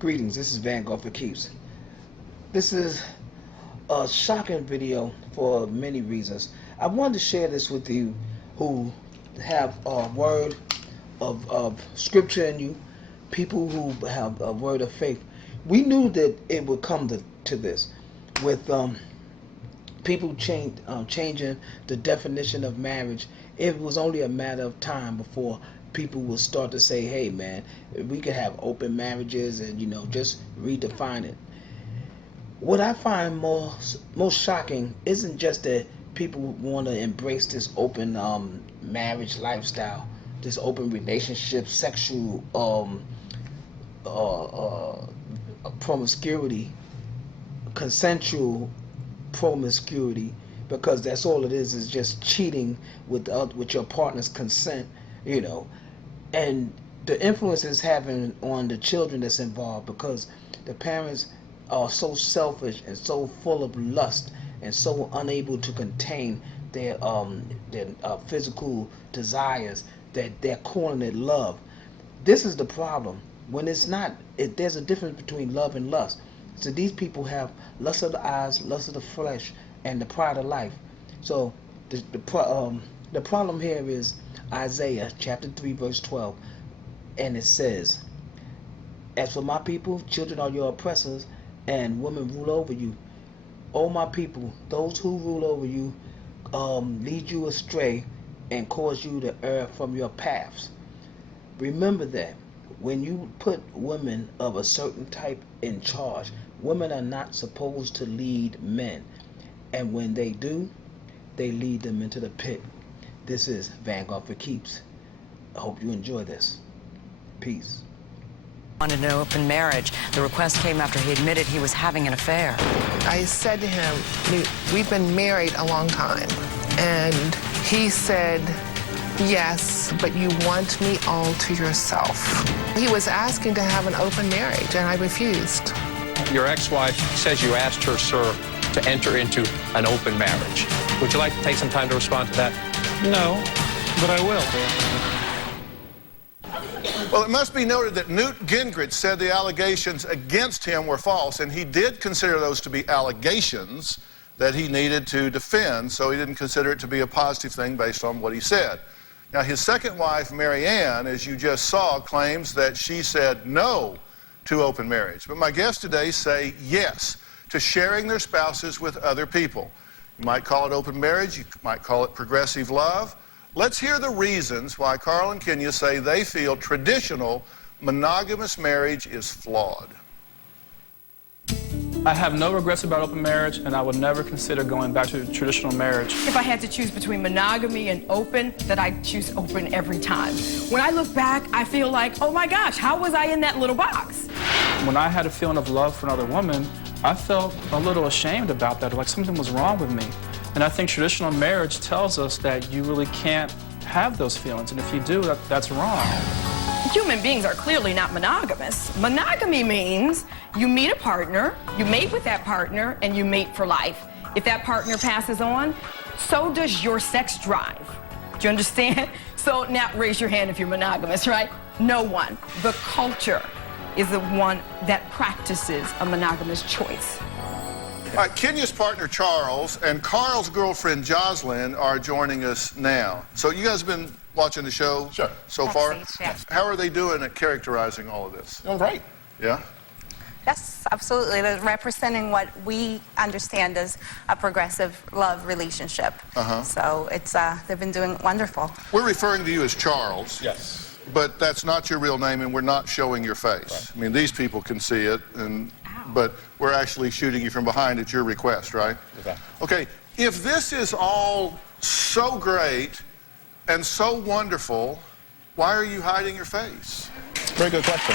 Greetings, this is Vanguard for Keeps. This is a shocking video for many reasons. I wanted to share this with you who have a word of scripture in you, people who have a word of faith. We knew that it would come to this with people changing the definition of marriage. It was only a matter of time before people will start to say, hey man, we could have open marriages and just redefine it. What I find most shocking isn't just that people want to embrace this open marriage lifestyle, this open relationship, sexual promiscuity, consensual promiscuity, because that's all it is just cheating with your partner's consent, and the influence it's having on the children that's involved, because the parents are so selfish and so full of lust and so unable to contain their physical desires that they're calling it love. This is the problem. When it's not, there's a difference between love and lust. So these people have lust of the eyes, lust of the flesh, and the pride of life. So the problem here is Isaiah chapter 3 verse 12, and it says, as for my people, children are your oppressors, and women rule over you. O my people, those who rule over you lead you astray and cause you to err from your paths. Remember that when you put women of a certain type in charge, women are not supposed to lead men, and when they do, they lead them into the pit. This is Vanguard for Keeps. I hope you enjoy this. Peace. Wanted an open marriage. The request came after he admitted he was having an affair. I said to him, we've been married a long time. And he said, yes, but you want me all to yourself. He was asking to have an open marriage, and I refused. Your ex-wife says you asked her, sir, to enter into an open marriage. Would you like to take some time to respond to that? No, but I will. Well, it must be noted that Newt Gingrich said the allegations against him were false, and he did consider those to be allegations that he needed to defend, so he didn't consider it to be a positive thing based on what he said. Now, his second wife, Mary Ann, as you just saw, claims that she said no to open marriage. But my guests today say yes to sharing their spouses with other people. You might call it open marriage, you might call it progressive love. Let's hear the reasons why Carl and Kenya say they feel traditional monogamous marriage is flawed. I have no regrets about open marriage, and I would never consider going back to traditional marriage. If I had to choose between monogamy and open, then I'd choose open every time. When I look back, I feel like, oh my gosh, how was I in that little box? When I had a feeling of love for another woman, I felt a little ashamed about that, like something was wrong with me. And I think traditional marriage tells us that you really can't have those feelings, and if you do, that's wrong. Human beings are clearly not monogamous. Monogamy means you meet a partner, you mate with that partner, and you mate for life. If that partner passes on, so does your sex drive. Do you understand? So now raise your hand if you're monogamous, right? No one. The culture is the one that practices a monogamous choice. All right, Kenya's partner, Charles, and Carl's girlfriend, Jocelyn, are joining us now. So you guys have been watching the show so far? Yes. How are they doing at characterizing all of this? Doing great. Yeah? Yes, absolutely. They're representing what we understand as a progressive love relationship. So it's they've been doing wonderful. We're referring to you as Charles. Yes. But that's not your real name, and we're not showing your face. Right. I mean, these people can see it, but we're actually shooting you from behind at your request, right? Okay. Okay, if this is all so great and so wonderful, why are you hiding your face? Very good question.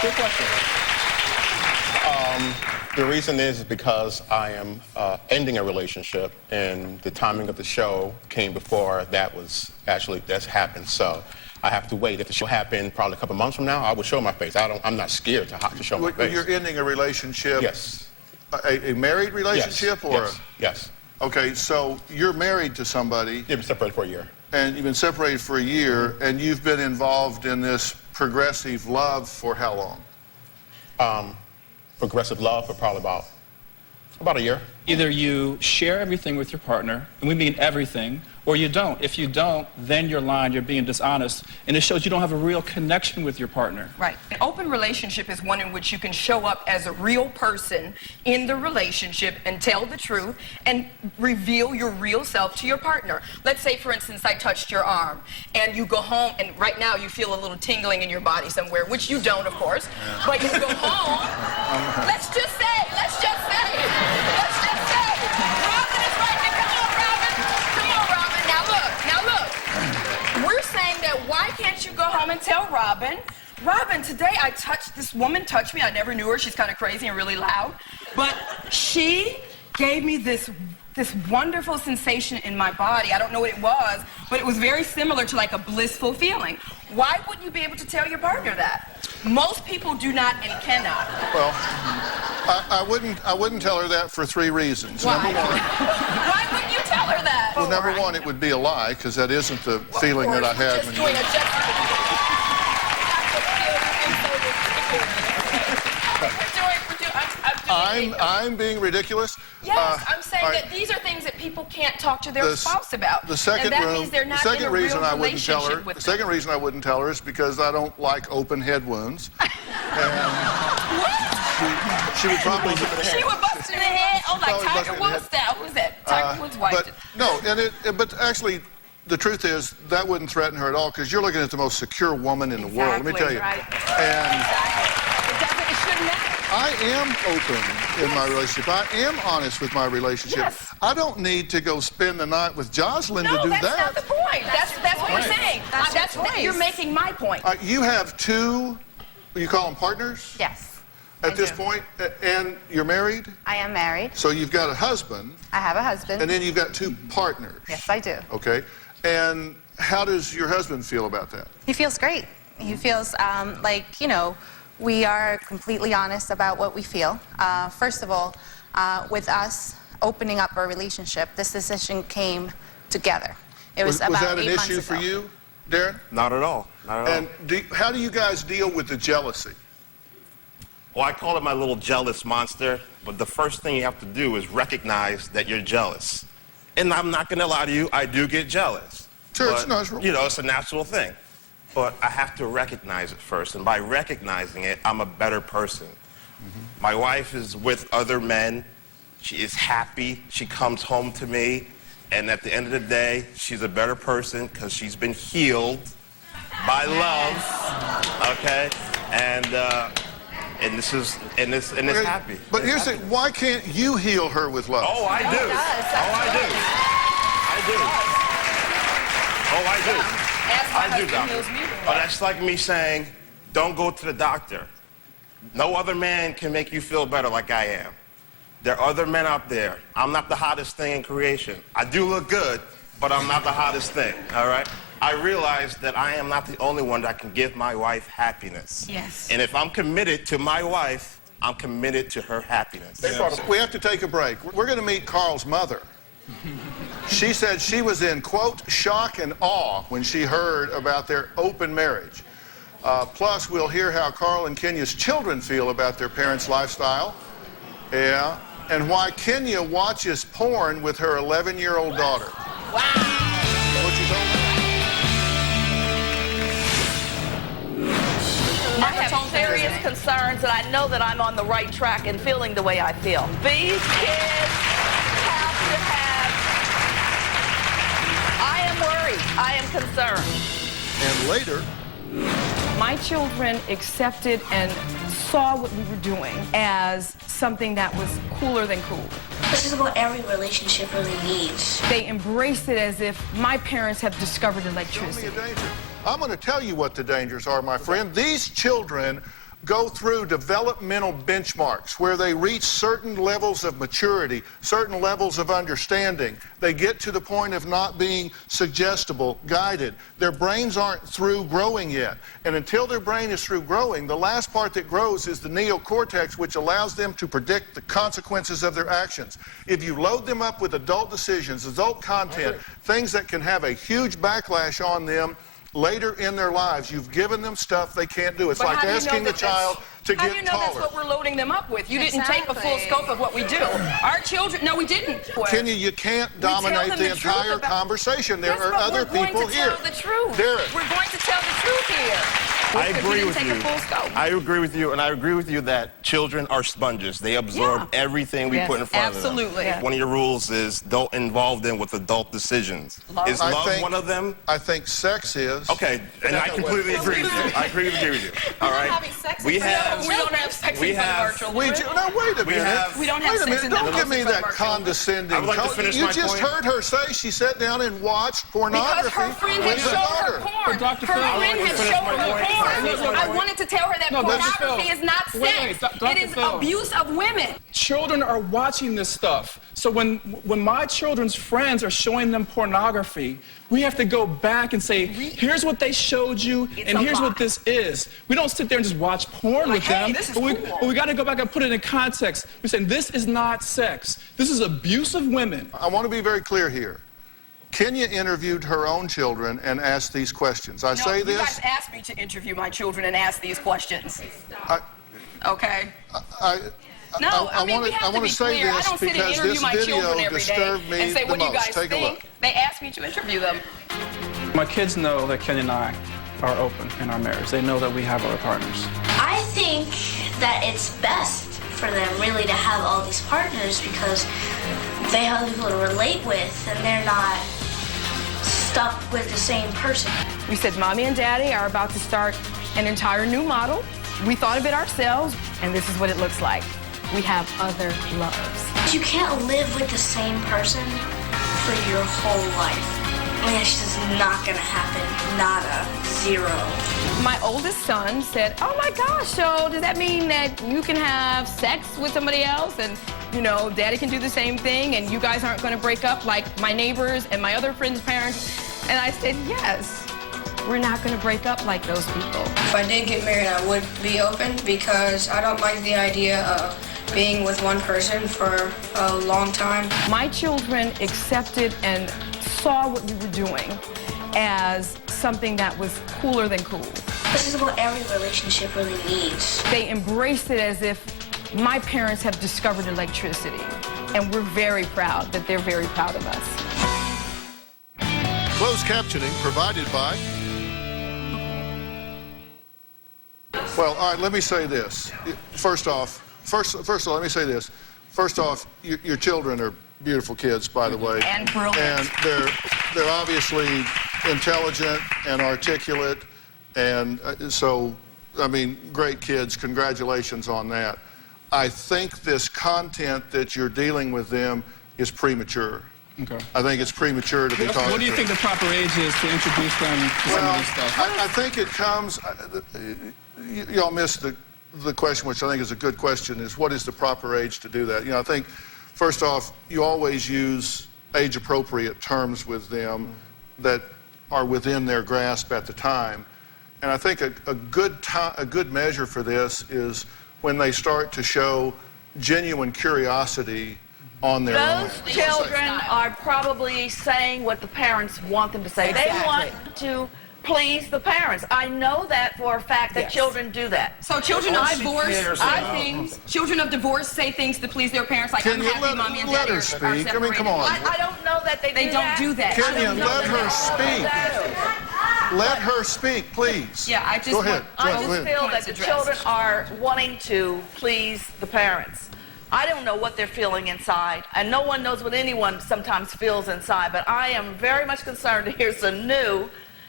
Good question. The reason is because I am ending a relationship, and the timing of the show came before that's happened. So I have to wait. If the show happened probably a couple months from now, I would show my face. I'm not scared to show my face. You're ending a relationship? Yes. A married relationship? Yes. Yes. Okay, so you're married to somebody. Yeah, we separated for a year. and you've been separated for a year, and you've been involved in this progressive love for how long? Progressive love for probably about a year. Either you share everything with your partner, and we mean everything, or you don't. If you don't, then you're lying, you're being dishonest, and it shows you don't have a real connection with your partner. Right. An open relationship is one in which you can show up as a real person in the relationship and tell the truth and reveal your real self to your partner. Let's say, for instance, I touched your arm, and you go home, and right now you feel a little tingling in your body somewhere, which you don't, of course, but you go home. Let's just say, Robin is right there. Come on, Robin. Now look. We're saying that why can't you go home and tell Robin, today this woman touched me. I never knew her. She's kind of crazy and really loud. But she gave me this wonderful sensation in my body. I don't know what it was, but it was very similar to like a blissful feeling. Why wouldn't you be able to tell your partner that? Most people do not and cannot. Well, I wouldn't tell her that for 3 reasons. Why? Number one, Why wouldn't you tell her that? well, number one, it would be a lie, because that isn't the feeling that I had when you... I'm being ridiculous. Yes, I'm saying all right. that these are things that people can't talk to their spouse about. The second and that means they're not in a reason real I wouldn't tell her. relationship with The second reason I wouldn't tell her is because I don't like open head wounds. She would probably give it a She would bust in the head. Oh, like Tiger Woods style. Who's that? Tiger Woods' wife. But no, but actually, the truth is that wouldn't threaten her at all, because you're looking at the most secure woman in the world. Let me tell you. Right. And It shouldn't matter. I am open in my relationship. I am honest with my relationship. Yes. I don't need to go spend the night with Jocelyn to do No, that's that. not the point. That's what you're saying. You're making my point. You have 2, you call them partners? Yes. At this point, and you're married? I am married. So you've got a husband. I have a husband. And then you've got 2 partners. Yes, I do. Okay. And how does your husband feel about that? He feels great. He feels like, we are completely honest about what we feel. First of all, with us opening up our relationship, this decision came together. It was about that 8 an months issue for ago. you, Darren? Not at all. Not at all. And how do you guys deal with the jealousy? Well, I call it my little jealous monster, but the first thing you have to do is recognize that you're jealous. And I'm not going to lie to you, I do get jealous. Sure, but, it's natural. It's a natural thing. But I have to recognize it first, and by recognizing it, I'm a better person. Mm-hmm. My wife is with other men. She is happy. She comes home to me, and at the end of the day, she's a better person because she's been healed by love. Okay, and this is happy. But here's the thing: why can't you heal her with love? Oh, I do. I do, doctor. But that's like me saying, don't go to the doctor. No other man can make you feel better like I am. There are other men out there. I'm not the hottest thing in creation. I do look good, but I'm not the hottest thing, all right? I realize that I am not the only one that can give my wife happiness. Yes. And if I'm committed to my wife, I'm committed to her happiness. We have to take a break. We're going to meet Carl's mother. She said she was in, quote, shock and awe when she heard about their open marriage. Plus, we'll hear how Carl and Kenya's children feel about their parents' lifestyle. Yeah. And why Kenya watches porn with her 11-year-old daughter. Wow. What you told me? I have serious concerns, and I know that I'm on the right track and feeling the way I feel. These kids have to have... I am worried. I am concerned. And later... My children accepted and saw what we were doing as something that was cooler than cool. This is what every relationship really needs. They embraced it as if my parents have discovered electricity. I'm going to tell you what the dangers are, my friend. These children go through developmental benchmarks where they reach certain levels of maturity, certain levels of understanding. They get to the point of not being suggestible, guided. Their brains aren't through growing yet. And until their brain is through growing, the last part that grows is the neocortex, which allows them to predict the consequences of their actions. If you load them up with adult decisions, adult content, things that can have a huge backlash on them later in their lives, you've given them stuff they can't do. It's like asking the child to get taller. How do you know that's what we're loading them up with? You didn't take a full scope of what we do. Our children, no, we didn't. Kenya, you can't dominate the entire conversation. There are other people here. We're going to tell the truth. Derek. We're going to tell the truth here. I agree with you. I agree with you, and I agree with you that children are sponges. They absorb everything we put in front of them. Absolutely. One of your rules is don't involve them with adult decisions. Is love one of them? I think sex is. Okay, and I completely agree with you. I agree with you. All right. We don't have sex in front of our children. Now, wait a minute. We don't have sex in Don't give me that our condescending. I would like to finish you my just point. heard her say she sat down and watched pornography. Because her friend had with her showed her daughter. porn. Her friend had showed her porn. I wanted to tell her that pornography is not sex. It is abuse of women. Children are watching this stuff. So when my children's friends are showing them pornography, we have to go back and say, here's what they showed you, and here's what this is. We don't sit there and just watch porn with them. But we got to go back and put it in context. We're saying this is not sex. This is abuse of women. I want to be very clear here. Kenya interviewed her own children and asked these questions. I say this. You guys asked me to interview my children and ask these questions. Okay? I want to say clear. this because this video disturbed me and say, the what do you most. guys Take a look. They asked me to interview them. My kids know that Kenya and I are open in our marriage. They know that we have other partners. I think that it's best for them really to have all these partners because they have people to relate with and they're not stuck with the same person. We said, Mommy and Daddy are about to start an entire new model. We thought of it ourselves, and this is what it looks like. We have other loves. You can't live with the same person for your whole life. I mean, it's just not gonna happen. Nada. Zero. My oldest son said, oh my gosh, so does that mean that you can have sex with somebody else and, you know, Daddy can do the same thing and you guys aren't gonna break up like my neighbors and my other friends' parents? And I said, yes. We're not going to break up like those people. If I did get married, I would be open because I don't like the idea of being with one person for a long time. My children accepted and saw what we were doing as something that was cooler than cool. This is what every relationship really needs. They embraced it as if my parents have discovered electricity, and we're very proud that they're very proud of us. Closed captioning provided by... Well, all right, let me say this. First of all, let me say this. First off, your children are beautiful kids, by the way. And brilliant. And they're obviously intelligent and articulate. And so, I mean, great kids. Congratulations on that. I think this content that you're dealing with them is premature. Okay. I think it's premature to be talking. What do you think the proper age is to introduce them to some of this stuff? I think it comes... Y'all missed the question, which I think is a good question, is what is the proper age to do that? You know, I think, first off, you always use age-appropriate terms with them that are within their grasp at the time. And I think a good measure for this is when they start to show genuine curiosity on their own. Those children are probably saying what the parents want them to say. Exactly. They want to please the parents. I know that for a fact that children do that. So children of divorce children of divorce say things to please their parents like, I'm happy Mommy and Daddy are separated. I mean, come on. I don't know that they do that. They don't do that. Kenya, let her speak. Let her speak, please. Yeah, I just Go ahead. I just feel that the children are wanting to please the parents. I don't know what they're feeling inside, and no one knows what anyone sometimes feels inside, but I am very much concerned to hear some new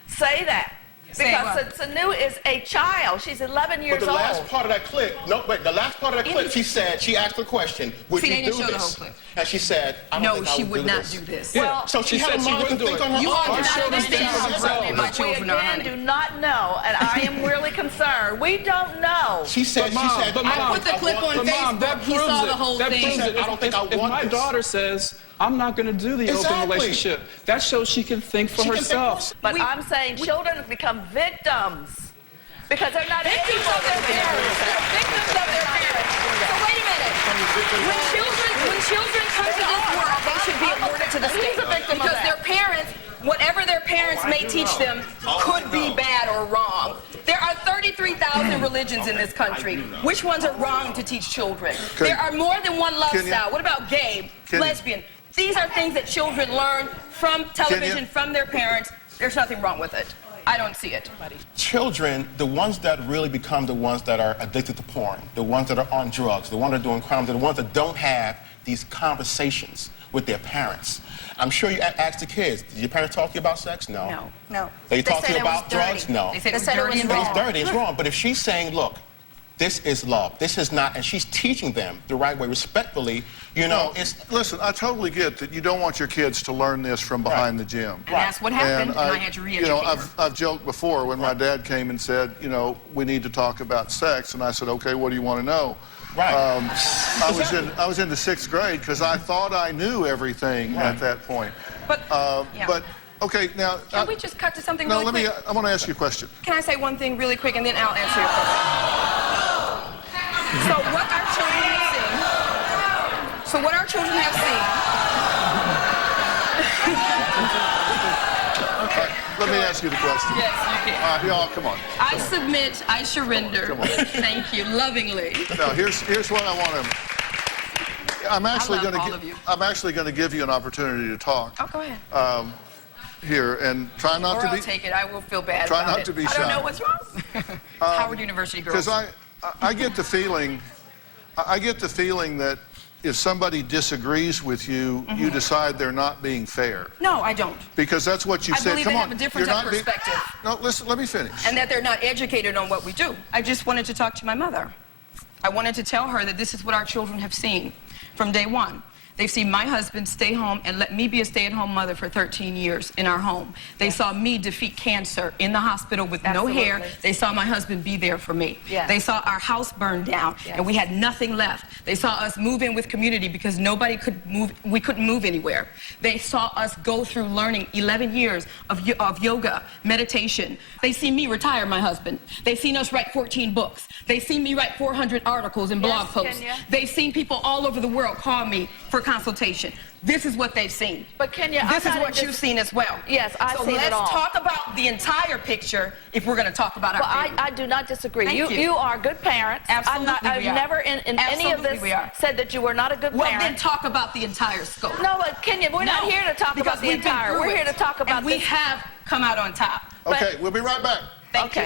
say that. Because Sanu is a child. She's 11 years But the old. last part of that clip, the last part of that clip, she asked the question, would See, you they didn't do show the this? whole clip. And she said, I don't think I she would do not this. do this. Yeah. Well, So she had a moment to think on her You own. are not Sure, understanding this how is pregnant my so. children we are, again honey. do not know, and I am really concerned. We don't know. She said, I put the clip on Facebook. He saw the whole that thing. proves it. I don't think I If want my this. daughter says, I'm not going to do the open Exactly. relationship, that shows she can think for She can think herself. But I'm saying children become victims because they're not Victims able of their to parents. Victims of their parents. So wait a minute. When children come to this world, they should be aborted to the state. Who's a victim of Because that? their parents, whatever their parents may teach them, could be bad or wrong. There are 33,000 religions in this country. Which ones are wrong to teach children? There are more than one love style. What about gay, lesbian? These are things that children learn from television, from their parents. There's nothing wrong with it. I don't see it. Children, the ones that really become the ones that are addicted to porn, the ones that are on drugs, the ones that are doing crimes, the ones that don't have these conversations with their parents. I'm sure you asked the kids, did your parents talk to you about sex? No. No. They talk to said you it was about drugs? dirty. No. They said it was said it dirty was and But wrong. it's dirty, it's wrong. But if she's saying, look, this is love, this is not, and she's teaching them the right way, respectfully, you know, it's... Listen, I totally get that you don't want your kids to learn this from behind the gym. And that's what happened, and I had to re-educate her. I've joked before when my dad came and said, you know, we need to talk about sex, and I said, okay, what do you want to know? Right. I was in the 6th grade because I thought I knew everything at that point. But, But okay, now Can we just cut to something no, really quick? I want to ask you a question. Can I say one thing really quick, and then I'll answer your question? So what our children have seen. Okay, let me ask you the question. Yes, you can. Y'all, come on. I submit, I surrender. Come on. Thank you, lovingly. Now, here's what I want to. I'm actually love going all to. of you. I'm actually going to give you an opportunity to talk. Oh, go ahead. Here, and try not Or to I'll be. take it. I will feel bad Try about not it. to be I don't shy. know what's wrong. Howard University girls. Because I get the feeling. I get the feeling that if somebody disagrees with you, you decide they're not being fair. No, I don't. Because that's what you I said. believe Come they on, have a different you're not perspective. No, listen. Let me finish. And that they're not educated on what we do. I just wanted to talk to my mother. I wanted to tell her that this is what our children have seen from day one. They've seen my husband stay home and let me be a stay-at-home mother for 13 years in our home. They saw me defeat cancer in the hospital with no hair. They saw my husband be there for me. Yes. They saw our house burn down and we had nothing left. They saw us move in with community because nobody could move, we couldn't move anywhere. They saw us go through learning 11 years of yoga, meditation. They see me retire my husband. They've seen us write 14 books. They've seen me write 400 articles and blog posts. Kenya. They've seen people all over the world call me for consultation. This is what they've seen. But Kenya, This is what you've seen as well. Yes, I've so seen it all. let's talk about the entire picture if we're going to talk about our Well, family. I do not disagree. Thank you. You are good parents. Absolutely I've we are. never in any of Absolutely this we are. said that you were not a good Well, parent. then talk about the entire scope. No, Kenya, we're not here to talk because about the we've been entire. through We're it. here to talk about and we this. have come out on top. Okay, we'll be right back. Thank you.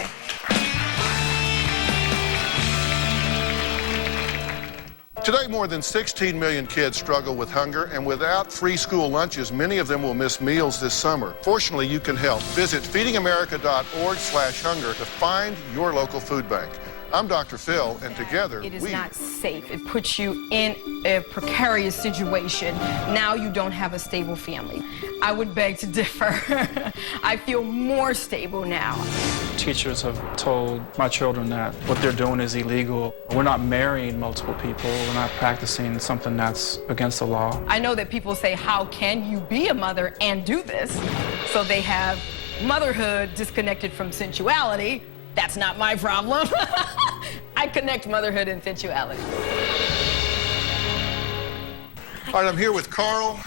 Today, more than 16 million kids struggle with hunger, and without free school lunches, many of them will miss meals this summer. Fortunately, you can help. Visit feedingamerica.org/hunger to find your local food bank. I'm Dr. Phil, and together It is we... not safe. It puts you in a precarious situation. Now you don't have a stable family. I would beg to differ. I feel more stable now. Teachers have told my children that what they're doing is illegal. We're not marrying multiple people. We're not practicing something that's against the law. I know that people say, how can you be a mother and do this? So they have motherhood disconnected from sensuality. That's not my problem. I connect motherhood and sensuality. All right, I'm here with Carl,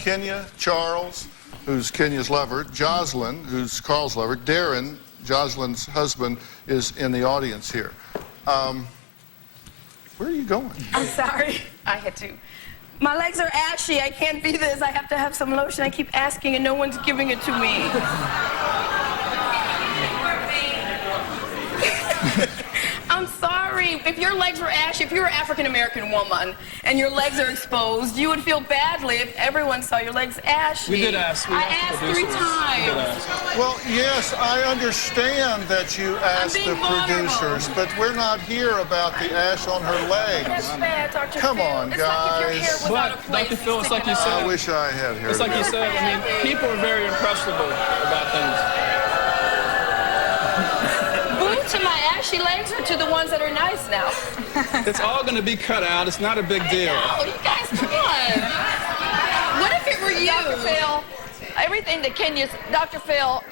Kenya, Charles, who's Kenya's lover, Jocelyn, who's Carl's lover, Darren, Jocelyn's husband, is in the audience here. Where are you going? I'm sorry. I had to. My legs are ashy. I can't be this. I have to have some lotion. I keep asking and no one's giving it to me. I'm sorry. agree. If your legs were ashy, if you were an African-American woman and your legs are exposed, you would feel badly if everyone saw your legs ashy. We did ask. I asked 3 times. Well, yes, I understand that you asked the producers, but we're not here about the ash on her legs. That's bad, Dr. Come Phil. on, It's like if your hair guys. was out of But, place, Dr. Phil, it's like you sticking said. I wish I had hair. It's like you said, I mean, people are very impressionable about things. Boo to my ashy legs or to the ones that are nice now? It's all going to be cut out. It's not a big deal. Oh, you guys, come on. What if it were you? Dr. Phil,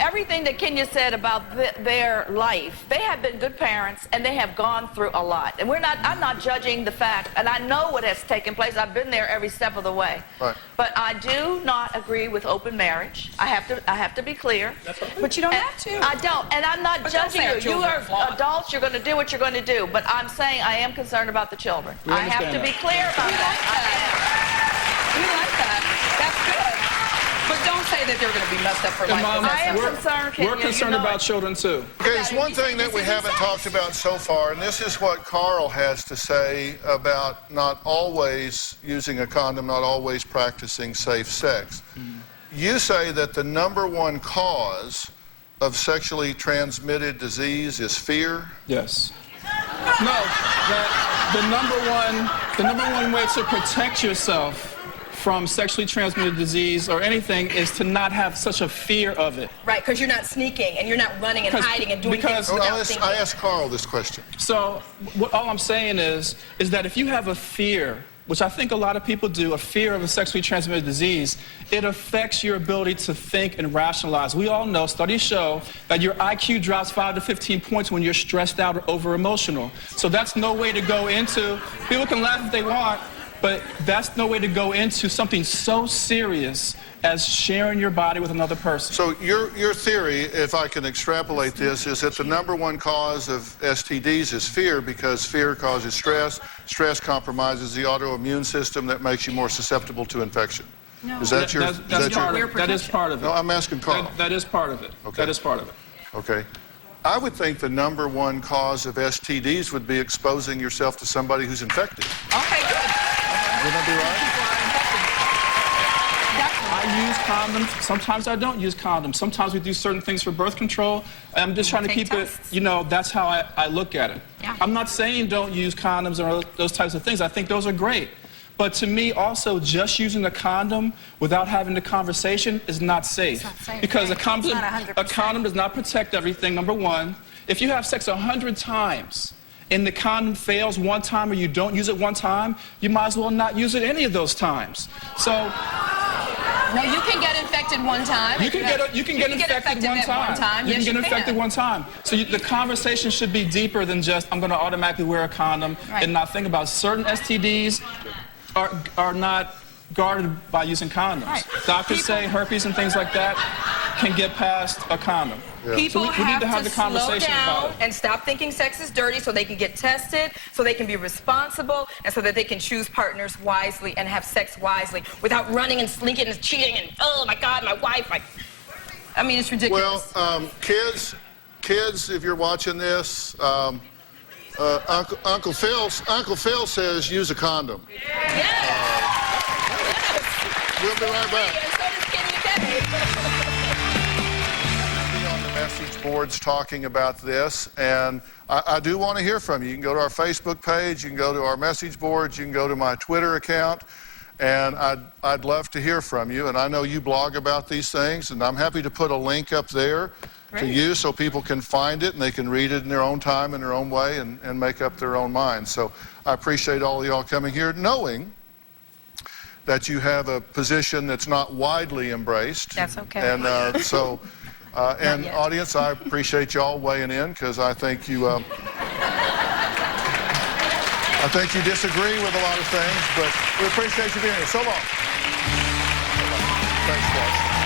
everything that Kenya said about their life, they have been good parents and they have gone through a lot. And I'm not judging the fact, and I know what has taken place. I've been there every step of the way. Right. But I do not agree with open marriage. I have to be clear. But you don't have to. I don't, and I'm not judging say our you. You children are are flawed. adults. You're going to do what you're going to do. But I'm saying I am concerned about the children. We I have to understand be that. clear about that. We like that. That's good. But don't say that they're going to be messed up for And life. Mom, I am concerned, Kenya. we're concerned you know about it. children, too. Okay, there's one thing that we haven't talked about so far, and this is what Carl has to say about not always using a condom, not always practicing safe sex. You say that the #1 cause of sexually transmitted disease is fear? Yes. No, that the number one way to protect yourself from sexually transmitted disease or anything is to not have such a fear of it. Right, because you're not sneaking and you're not running and hiding and doing things without thinking. I asked Carl this question. So all I'm saying is that if you have a fear, which I think a lot of people do, a fear of a sexually transmitted disease, it affects your ability to think and rationalize. We all know, studies show, that your IQ drops 5 to 15 points when you're stressed out or over-emotional. So that's no way to go into, people can laugh if they want, but that's no way to go into something so serious as sharing your body with another person. So your theory, if I can extrapolate this, is that the #1 cause of STDs is fear because fear causes stress. Stress compromises the autoimmune system that makes you more susceptible to infection. No. Is that your... That is part of it. No, I'm asking Carl. That is part of it. Okay. That is part of it. Okay. I would think the #1 cause of STDs would be exposing yourself to somebody who's infected. Okay, good. Would that be right? I use condoms. Sometimes I don't use condoms. Sometimes we do certain things for birth control. I'm just trying to keep it, that's how I look at it. Yeah. I'm not saying don't use condoms or those types of things. I think those are great. But to me, also, just using a condom without having the conversation is not safe. It's not safe, Because right. a condom, It's not 100%. a condom does not protect everything, #1. If you have sex 100 times, and the condom fails one time or you don't use it one time, you might as well not use it any of those times. So No, you can get infected one time. you can get infected one time. You Yes, can get infected one time. So the conversation should be deeper than just I'm going to automatically wear a condom and not think about certain STDs are not guarded by using condoms. Right. Doctors say herpes and things like that can get past a condom. People So we need to have the slow conversation down about it. and stop thinking sex is dirty so they can get tested, so they can be responsible, and so that they can choose partners wisely and have sex wisely without running and slinking and cheating and, oh my God, my wife. I mean, it's ridiculous. Well, kids, if you're watching this, Uncle Phil says use a condom. We'll be right back. On the message boards talking about this, and I do want to hear from you. You can go to our Facebook page, you can go to our message boards, you can go to my Twitter account, and I'd love to hear from you. And I know you blog about these things, and I'm happy to put a link up there to you so people can find it and they can read it in their own time, in their own way, and make up their own mind. So I appreciate all of y'all coming here, knowing that you have a position that's not widely embraced. That's okay. And and audience, I appreciate y'all weighing in because I think you disagree with a lot of things, but we appreciate you being here. So long. Thanks, guys.